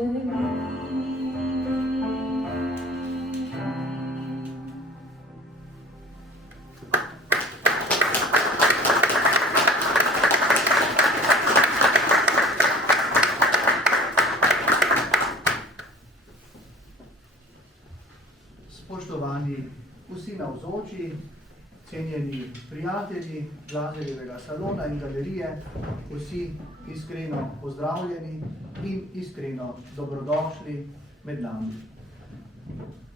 Spoštovani vsi navzoči, cenjeni prijatelji Glazerjevega salona in galerije, vsi iskreno pozdravljeni in iskreno dobrodošli med nami.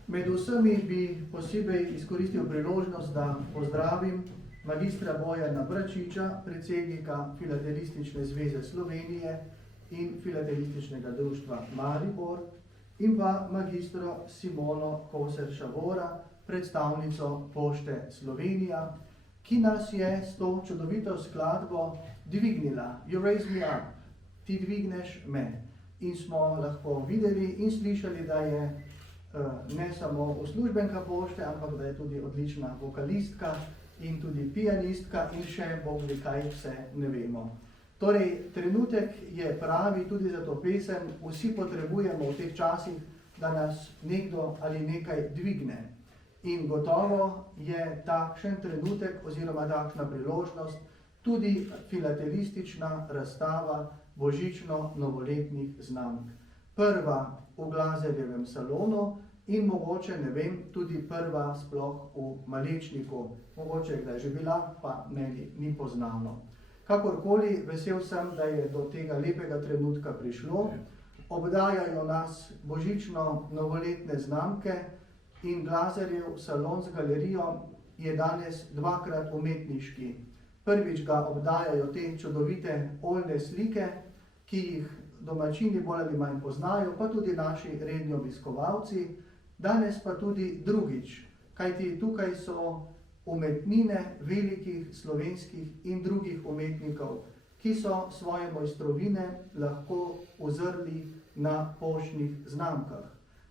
Med vsemi bi posebej izkoristil priložnost, da pozdravim magistra Bojana Bračiča, predsednika Filatelistične zveze Slovenije in Filatelističnega društva Maribor, in pa magistro Simono Koser-Šavora, predstavnico Pošte Slovenija, ki nas je s to čudovito skladbo dvignila. You raise me up, ti dvigneš me. In smo lahko videli in slišali, da je ne samo uslužbenka pošte, ampak da je tudi odlična vokalistka in tudi pianistka in še bog ve kaj vse ne vemo. Torej, trenutek je pravi tudi za to pesem, vsi potrebujemo v teh časih, da nas nekdo ali nekaj dvigne. In gotovo je takšen trenutek oziroma takšna priložnost tudi filatelistična razstava božično-novoletnih znamk. Prva v Glazerjevem salonu in mogoče, ne vem, tudi prva sploh v Malečniku. Mogoče je že bila, pa meni ni poznano. Kakorkoli, vesel sem, da je do tega lepega trenutka prišlo. Obdajajo nas božično-novoletne znamke in Glazerjev salon z galerijo je danes dvakrat umetniški. Prvič ga obdajajo te čudovite oljne slike, ki jih domačini bolj ali manj poznajo, pa tudi naši redni obiskovalci. Danes pa tudi drugič, kajti tukaj so umetnine velikih slovenskih in drugih umetnikov, ki so svoje mojstrovine lahko uzrli na poštnih znamkah.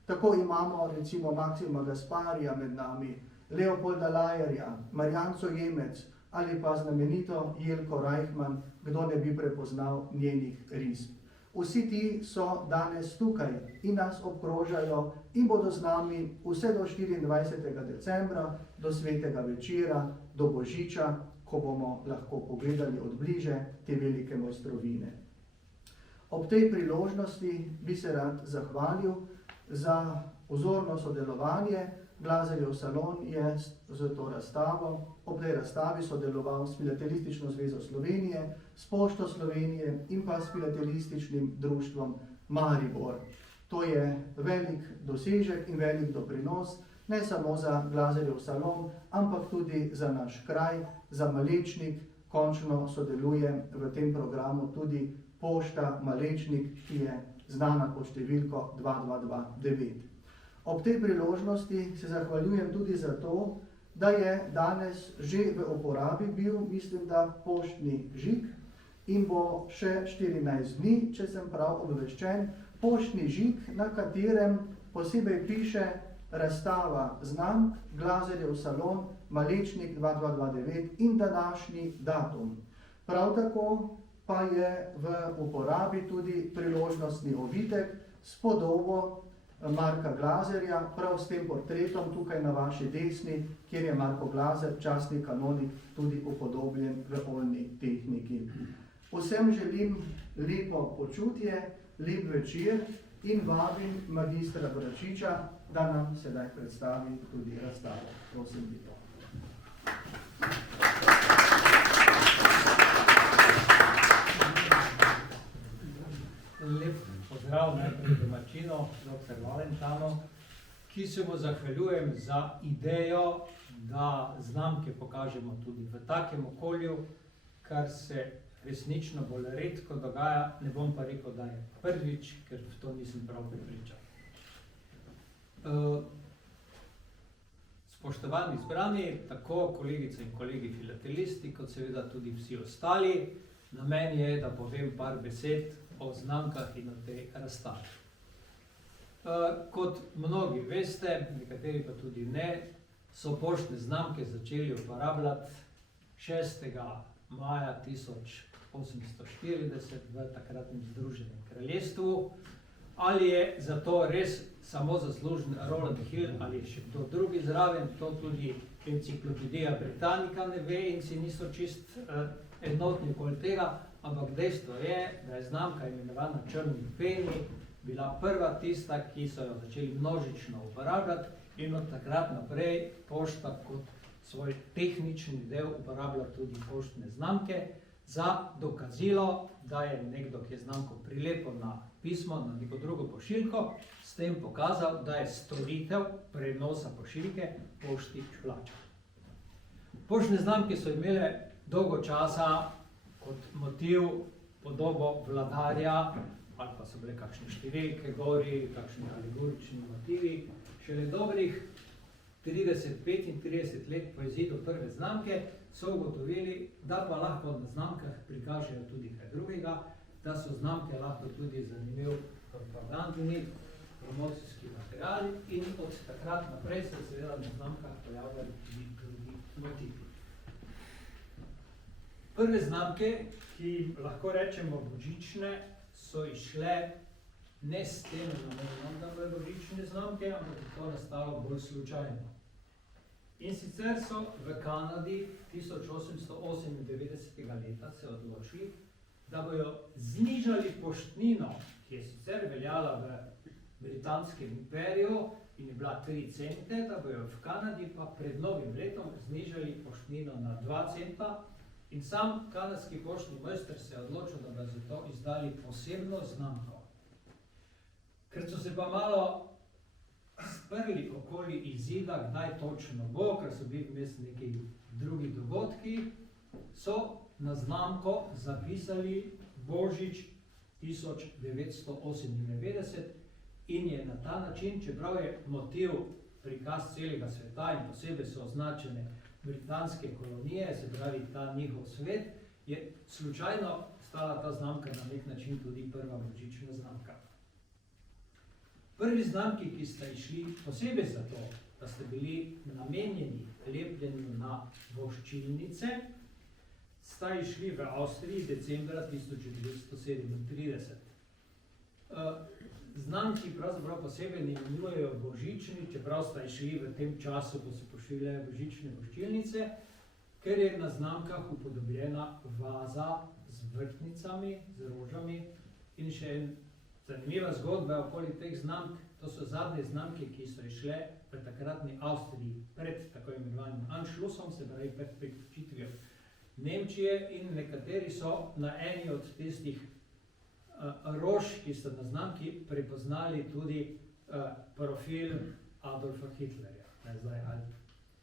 Tako imamo recimo Maksima Gasparija med nami, Leopolda Lajerja, Marjanco Jemec ali pa znamenito Jelko Reichmann, kdo ne bi prepoznal njenih risb. Vsi ti so danes tukaj in nas obkrožajo in bodo z nami vse do 24. decembra, do svetega večera, do Božiča, ko bomo lahko pogledali od bliže te velike mojstrovine. Ob tej priložnosti bi se rad zahvalil za vzorno sodelovanje. Glazerjev salon je z to razstavo, ob tej razstavi sodeloval s Filatelistično zvezo Slovenije, s Pošto Slovenije in pa s Filatelističnim društvom Maribor. To je velik dosežek in velik doprinos, ne samo za Glazerjev salon, ampak tudi za naš kraj, za Malečnik. Končno sodeluje v tem programu tudi Pošta Malečnik, ki je znana pod številko 2229. Ob tej priložnosti se zahvaljujem tudi za to, da je danes že v uporabi bil, mislim, da poštni žig in bo še 14 dni, če sem prav obveščen, poštni žig, na katerem posebej piše razstava znamk Glazerjev salon Malečnik 2229 in današnji datum. Prav tako pa je v uporabi tudi priložnostni ovitek s podobo Marka Glazerja, prav s tem portretom tukaj na vaši desni, kjer je Marko Glazer, častni kanonik, tudi upodobljen v oljni tehniki. Vsem želim lepo počutje, lep večer in vabim magistra Bračiča, da nam sedaj predstavi tudi razstavo. Prosim, lepo. Lep pozdrav najprej domačino, dr. Valentano, ki se mu zahvaljujem za idejo, da znamke pokažemo tudi v takem okolju, kar se resnično bolj redko dogaja, ne bom pa rekel, da je prvič, ker v to nisem prav prepričan. Spoštovani zbrani, tako kolegice in kolegi filatelisti, kot seveda tudi vsi ostali, namen je, da povem par besed o znamkah in o tej razstavi. Kot mnogi veste, nekateri pa tudi ne, so poštne znamke začeli uporabljati 6. maja 1840 v takratnem Združenem kraljestvu, Ali je za to res samo zaslužen Roland Hill ali še kdo drugi zraven, to tudi Enciklopedija Britannica ne ve in si niso čist enotni okoli tega, ampak dejstvo je, da je znamka imenovana Črni peni bila prva tista, ki so jo začeli množično uporabljati in od takrat naprej pošta kot svoj tehnični del uporablja tudi poštne znamke za dokazilo, da je nekdo, ki je znamko prilepil na pismo, na neko drugo pošiljko, s tem pokazal, da je storitev prenosa pošiljke pošti plačal. Poštne znamke so imele dolgo časa kot motiv podobo vladarja, ali pa so bile kakšne številke gori, kakšni alegorični motivi. Šele dobrih 30-35 let po izidu prve znamke so ugotovili, da pa lahko na znamkah prikažejo tudi kaj drugega, da so znamke lahko tudi zanimiv propagandni, promocijski material in od takrat naprej se seveda na znamkah pojavljali tudi drugi motivi. Prve znamke, ki lahko rečemo božične, so išle ne s tem namenom, da bodo božične znamke, ampak je to nastalo bolj slučajno. In sicer so v Kanadi 1898 leta se odločili, da bojo znižali poštnino, ki je sicer veljala v Britanskem imperiju in je bila 3 cente, da bojo v Kanadi pa pred novim letom znižali poštnino na 2 centa in sam kanadski poštni mojster se je odločil, da bojo zato izdali posebno znamko. Ker so se pa malo sprli okoli izida, kdaj točno bo, ker so bili vmes neki drugi dogodki, so na znamko zapisali Božič 1998 in je na ta način, čeprav je motiv prikaz celega sveta in posebej so označene britanske kolonije, se pravi ta njihov svet, je slučajno stala ta znamka na nek način tudi prva božična znamka. Prvi znamki, ki sta išli posebej zato, da ste bili namenjeni lepljenju na voščilnice, sta išli v Avstriji decembra 1937. Znamki pravzaprav posebej ne imenujejo božični, čeprav sta išli v tem času, ko se pošiljajo božične voščilnice, ker je na znamkah upodobljena vaza z vrtnicami, z rožami in še en zanimiva zgodba okoli teh znamk, to so zadnje znamke, ki so išle v takratni Avstriji pred tako imenovanim Anschlussom, se pravi pred priključitvijo Nemčije in nekateri so na eni od tistih rož, ki so na znamki, prepoznali tudi profil Adolfa Hitlerja. Ne, zdaj, ali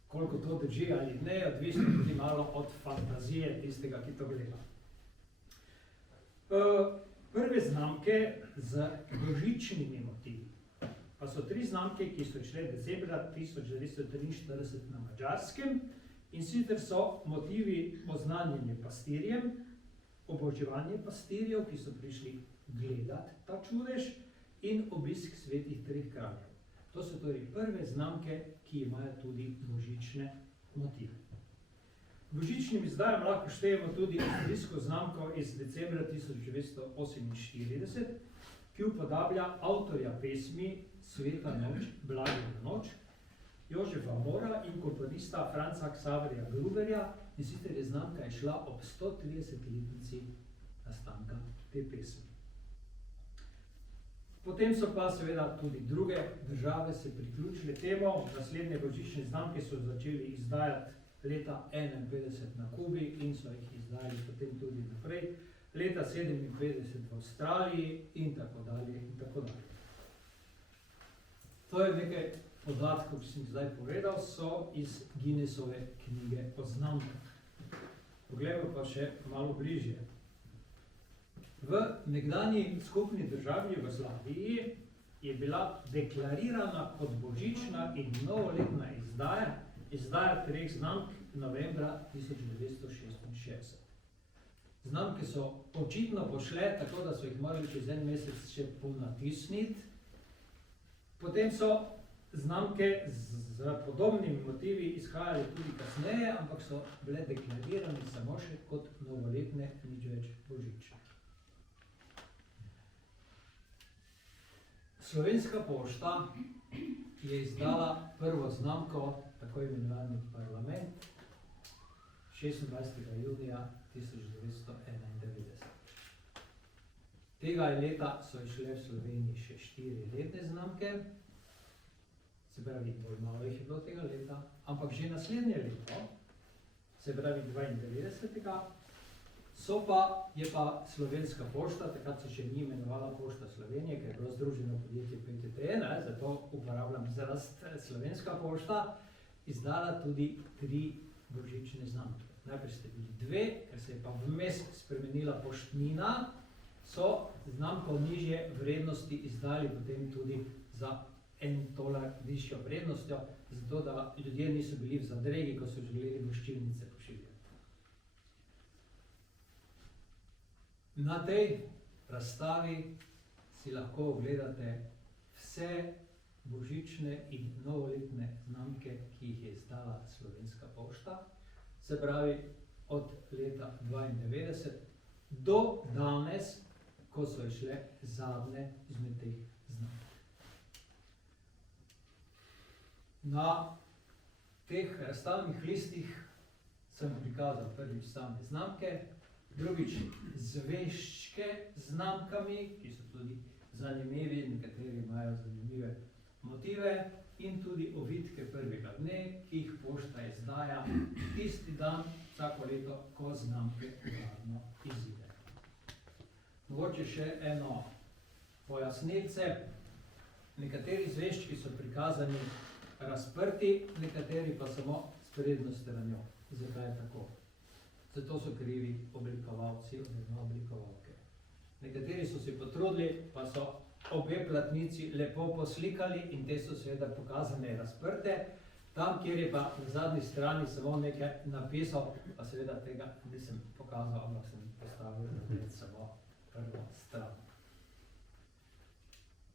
koliko to drži ali ne, odvisno tudi malo od fantazije tistega, ki to gleda. Prve znamke z božičnimi motivi pa so 3 znamke, ki so išle decembra 1943 na Madžarskem in sicer so motivi oznanjanje pastirjem, oboževanje pastirjev, ki so prišli gledati ta čudež in obisk svetih 3 kraljev. To so torej prve znamke, ki imajo tudi božične motive. Božičnim izdajam lahko štejemo tudi avstrijsko znamko iz decembra 1948, ki upodablja avtorja pesmi Sveta noč, blagega noč, Jožefa Mora in komponista Franca Xaverja Gruberja, in sicer je znamka išla ob 130-letnici nastanka te pesmi. Potem so pa seveda tudi druge države se priključile temu, naslednje božične znamke so začeli izdajati leta 1951 na Kubi in so jih izdali potem tudi naprej, leta 1957 v Avstraliji in tako dalje in tako dalje. To je nekaj podatkov, ki sem zdaj povedal, so iz Guinnessove knjige o znamkah. Poglejmo pa še malo bližje. V nekdanji skupni državi Jugoslaviji je bila deklarirana kot božična in novoletna izdaja 3 znamk novembra 1966. Znamke so očitno pošle, tako da so jih morali čez en mesec še ponatisniti. Potem so znamke z podobnimi motivi izhajali tudi kasneje, ampak so bile deklarirane samo še kot novoletne, nič več božične. Slovenska pošta je izdala prvo znamko, tako imenovani Parlament, 26. junija 1991. Tega leta so išle v Sloveniji še 4 letne znamke, se pravi, bolj malo jih je bilo tega leta, ampak že naslednje leto, se pravi 92. Je pa Slovenska pošta, takrat se še ni imenovala Pošta Slovenije, ker je bilo združeno podjetje PTT, zato uporabljam izraz Slovenska pošta, izdala tudi 3 božične znamke. Najprej ste bili 2, ker se je pa vmes spremenila poštnina, so znamko nižje vrednosti izdali potem tudi za $1 višjo vrednostjo, zato da ljudje niso bili v zadregi, ko so želeli voščilnice pošiljati. Na tej razstavi si lahko ogledate vse božične in novoletne znamke, ki jih je izdala Slovenska pošta, se pravi od leta 92 do danes, ko so išle zadnje izmed teh znamk. Na teh razstavnih listih sem prikazal prvič same znamke, drugič zveščke z znamkami, ki so tudi zanimivi, nekateri imajo zanimive motive, in tudi ovitke prvega dne, ki jih pošta izdaja tisti dan, vsako leto, ko znamke uradno izide. Mogoče še eno pojasnilce. Nekateri zveščki so prikazani razprti, nekateri pa samo s prednjo stranjo. Zakaj je tako? Zato so krivi oblikovalci oziroma oblikovalke. Nekateri so se potrudili, pa so obe platnici lepo poslikali in te so seveda pokazane razprte. Tam, kjer je pa na zadnji strani samo nekaj napisal, pa seveda tega nisem pokazal, ampak sem postavil samo prvo stran.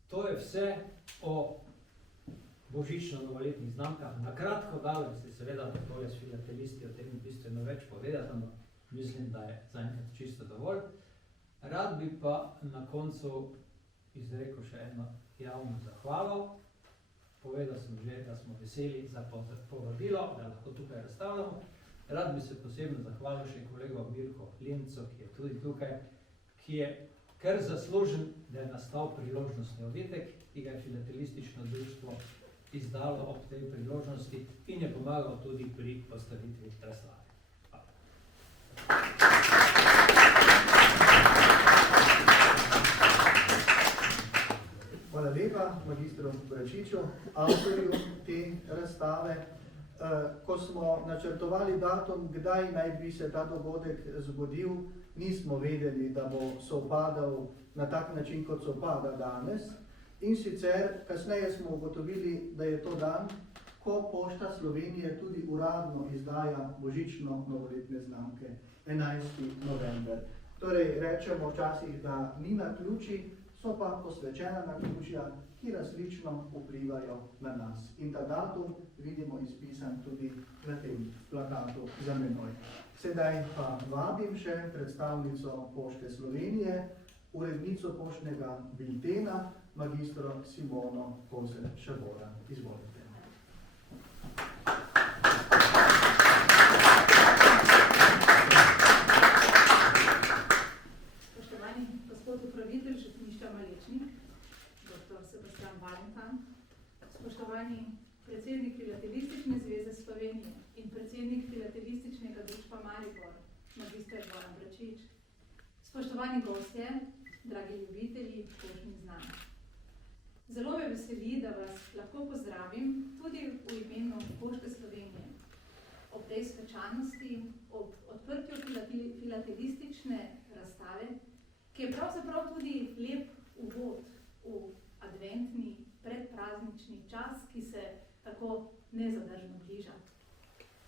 To je vse o božično-novoletnih znamkah. Na kratko dalo bi se seveda takole s filatelisti o tem bistveno več povedati, ampak mislim, da je zaenkrat čisto dovolj. Rad bi pa na koncu izrekel še eno javno zahvalo. Povedal sem že, da smo veseli za povabilo, da lahko tukaj razstavljamo. Rad bi se posebno zahvalil še kolegu Mirko Limcu, ki je tudi tukaj, ki je kar zaslužen, da je nastal priložnostni ovitek, ki ga je filatelistično društvo izdalo ob tej priložnosti in je pomagal tudi pri postavitvi razstave. Hvala lepa magistru Bračiču, avtorju te razstave. Ko smo načrtovali datum, kdaj naj bi se ta dogodek zgodil, nismo vedeli, da bo sovpadal na tak način, kot sovpada danes. In sicer kasneje smo ugotovili, da je to dan, ko Pošta Slovenije tudi uradno izdaja božično-novoletne znamke, 11. november. Torej rečemo včasih, da ni naključij, so pa posvečena naključja, ki različno vplivajo na nas. In ta datum vidimo izpisan tudi na tem plakatu za menoj. Sedaj pa vabim še predstavnico Pošte Slovenije, urednico poštnega biltena, magistro Simono Kozelj-Šabora. Izvolite. Spoštovani gospod upravitelj župništva Malečnik, dr. Sebastian Valentan, spoštovani predsednik Filatelistične zveze Slovenije in predsednik Filatelističnega društva Maribor, magister Goran Bračič, spoštovani gostje, dragi ljubitelji poštnih znamk. Zelo me veseli, da vas lahko pozdravim tudi v imenu Pošte Slovenije. Ob tej svečanosti, ob odprtju filatelistične razstave, ki je pravzaprav tudi lep uvod v adventni, predpraznični čas, ki se tako nezadržno bliža.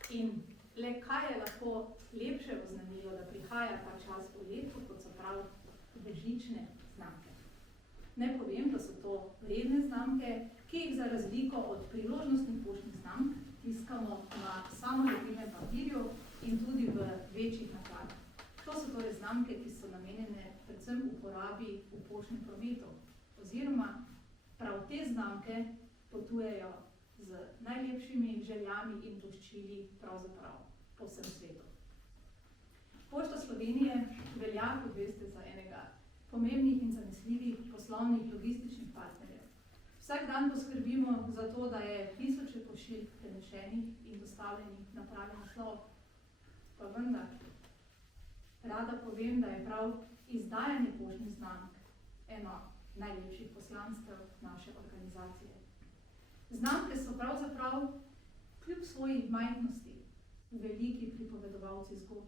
In le kaj je lahko lepše oznanilo, da prihaja ta čas v letu, kot so prav božične znamke. Naj povem, da so to vredne znamke, ki jih za razliko od priložnostnih poštnih znamk tiskamo na samolepilnem papirju in tudi v večjih nakladah. To so torej znamke, ki so namenjene predvsem uporabi v poštnem prometu oziroma prav te znamke potujejo z najlepšimi željami in voščili pravzaprav po vsem svetu. Pošta Slovenije velja, kot veste, za enega pomembnih in zanesljivih poslovnih logističnih partnerjev. Vsak dan poskrbimo za to, da je tisoče pošiljk prenešenih in dostavljenih na pravi naslov. Pa vendar, rada povem, da je prav izdajanje poštnih znamk eno najlepših poslanstev naše organizacije. Znamke so pravzaprav kljub svoji majhnosti veliki pripovedovalci zgodb.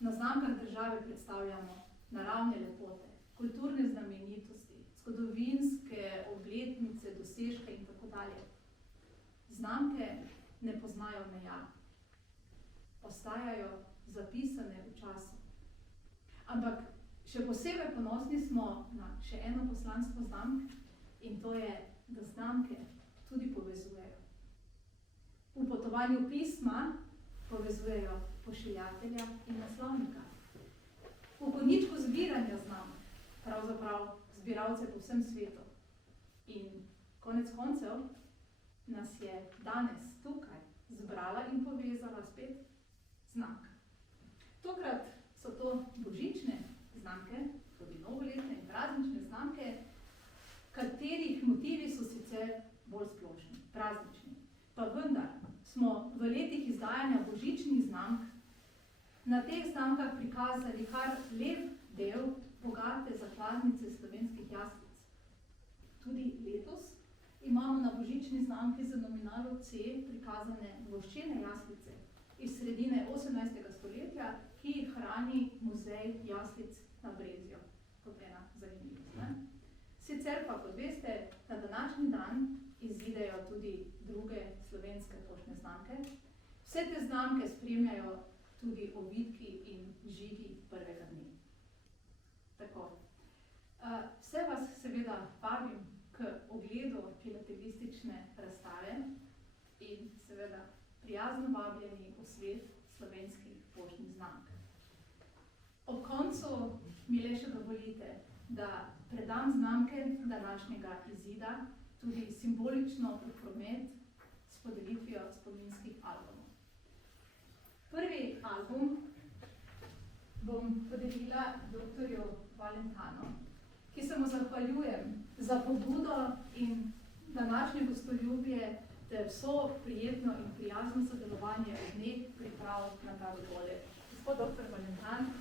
Na znamkah države predstavljamo naravne lepote, kulturne znamenitosti, zgodovinske obletnice, dosežke in tako dalje. Znamke ne poznajo meja, ostajajo zapisane v času. Ampak še posebej ponosni smo na še eno poslanstvo znamk in to je, da znamke tudi povezujejo. V potovanju pisma povezujejo pošiljatelja in naslovnika. V konjičku zbiranja znamk pravzaprav zbiralce po vsem svetu. In konec koncev nas je danes tukaj zbrala in povezala spet znamka. Tokrat so to božične znamke, tudi novoletne in praznične znamke, katerih motivi so sicer bolj splošni, praznični. Pa vendar smo v letih izdajanja božičnih znamk na teh znamkah prikazali kar lep del bogate zakladnice slovenskih jaslic. Tudi letos imamo na božični znamki za nominalo C prikazane voščene jaslice iz sredine 18. stoletja, ki jih hrani muzej jaslic na Brezju, kot ena zanimivost. Sicer pa, kot veste, na današnji dan izidejo tudi druge slovenske poštne znamke. Vse te znamke spremljajo tudi ovitki in žigi prvega dne. Tako. Vse vas seveda vabim k ogledu filatelistične razstave in seveda prijazno vabljeni v svet slovenskih poštnih znamk. Ob koncu mi le še dovolite, da predam znamke današnjega izida tudi simbolično v promet s podelitvijo spominskih albumov. Prvi album bom podelila dr. Valentanu, ki se mu zahvaljujem za pobudo in današnje gostoljubje ter vso prijetno in prijazno sodelovanje v dneh priprav na ta dogodek. Gospod dr. Valentan,